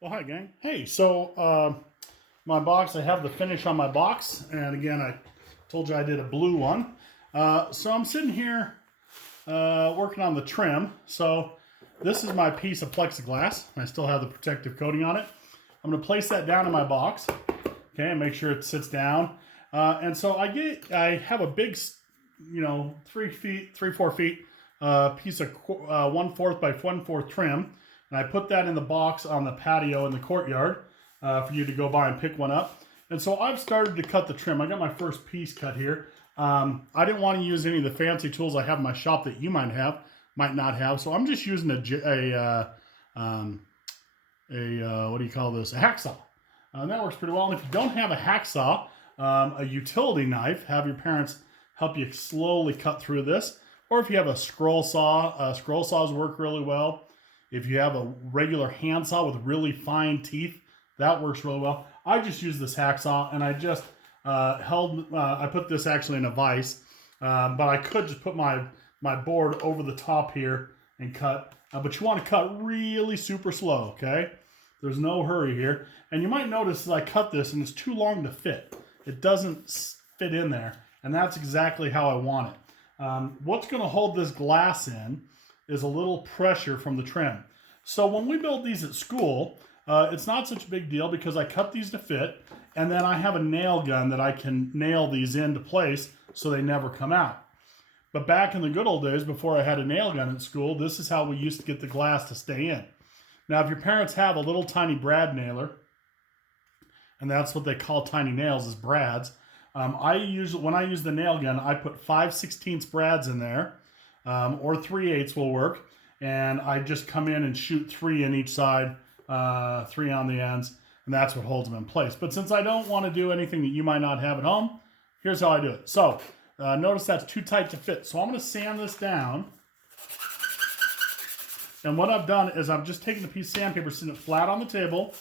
Well, hi, gang. Hey, so my box, I have the finish on my box. And again, I told you I did a blue one. So I'm sitting here working on the trim. So this is my piece of plexiglass. I still have the protective coating on it. I'm going to place that down in my box. Okay, and make sure it sits down. And so I have a big, 4 feet piece of 1/4 by 1/4 trim. And I put that in the box on the patio in the courtyard for you to go by and pick one up. And so I've started to cut the trim. I got my first piece cut here. I didn't want to use any of the fancy tools I have in my shop that you might not have. So I'm just using what do you call this? A hacksaw. And that works pretty well. And if you don't have a hacksaw, a utility knife, have your parents help you slowly cut through this. Or if you have a scroll saw, scroll saws work really well. If you have a regular handsaw with really fine teeth, that works really well. I just use this hacksaw, and I just I put this actually in a vise, but I could just put my board over the top here and cut. But you want to cut really super slow, okay? There's no hurry here. And you might notice that I cut this, and it's too long to fit. It doesn't fit in there, and that's exactly how I want it. What's going to hold this glass in is a little pressure from the trim. So when we build these at school, it's not such a big deal because I cut these to fit, and then I have a nail gun that I can nail these into place so they never come out. But back in the good old days, before I had a nail gun at school, this is how we used to get the glass to stay in. Now, if your parents have a little tiny brad nailer, and that's what they call tiny nails, is brads, when I use the nail gun, I put 5/16 brads in there, or 3/8 will work. And I just come in and shoot 3 in each side, 3 on the ends, and that's what holds them in place. But since I don't want to do anything that you might not have at home, here's how I do it. So notice that's too tight to fit. So I'm going to sand this down. And what I've done is I've just taken a piece of sandpaper, sitting it flat on the table,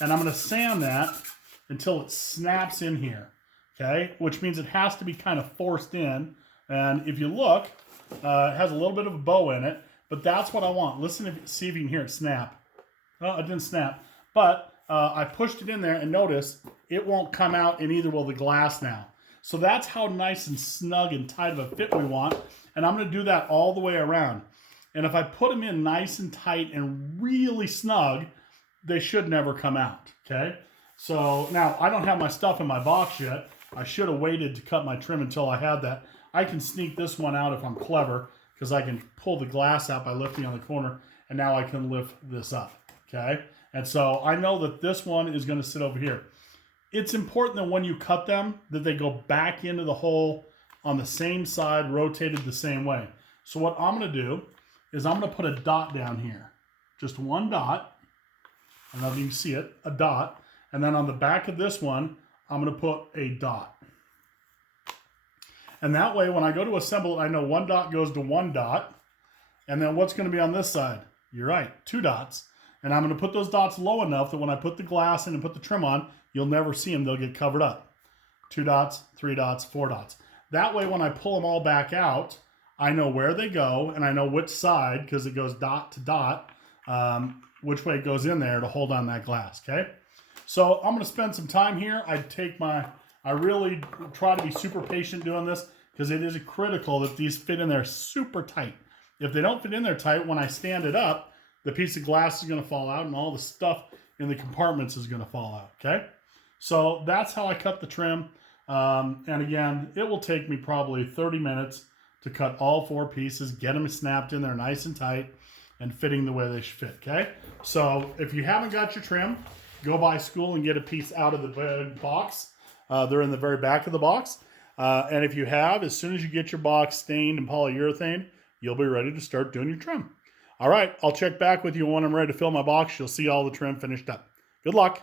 and I'm going to sand that until it snaps in here, okay? Which means it has to be kind of forced in. And if you look, it has a little bit of a bow in it, but that's what I want. Listen, see if you can hear it snap. Oh, it didn't snap, but I pushed it in there, and notice it won't come out, and neither will the glass now. So that's how nice and snug and tight of a fit we want, and I'm going to do that all the way around. And if I put them in nice and tight and really snug, they should never come out, okay? So now I don't have my stuff in my box yet. I should have waited to cut my trim until I had that. I can sneak this one out if I'm clever, because I can pull the glass out by lifting on the corner, and now I can lift this up, okay? And so I know that this one is going to sit over here. It's important that when you cut them, that they go back into the hole on the same side, rotated the same way. So what I'm going to do is I'm going to put a dot down here. Just one dot. I don't know if you can see it, a dot. And then on the back of this one, I'm going to put a dot. And that way, when I go to assemble it, I know one dot goes to one dot. And then what's going to be on this side? You're right, 2 dots. And I'm going to put those dots low enough that when I put the glass in and put the trim on, you'll never see them. They'll get covered up. 2 dots, 3 dots, 4 dots. That way, when I pull them all back out, I know where they go, and I know which side, because it goes dot to dot, which way it goes in there to hold on that glass, okay? So I'm going to spend some time here. I really try to be super patient doing this, because it is critical that these fit in there super tight. If they don't fit in there tight, when I stand it up, the piece of glass is going to fall out, and all the stuff in the compartments is going to fall out, okay? So that's how I cut the trim. And again, it will take me probably 30 minutes to cut all 4 pieces, get them snapped in there nice and tight, and fitting the way they should fit, okay? So if you haven't got your trim, go by school and get a piece out of the box. They're in the very back of the box. And if you have, as soon as you get your box stained and polyurethane, you'll be ready to start doing your trim. All right, I'll check back with you when I'm ready to fill my box. You'll see all the trim finished up. Good luck.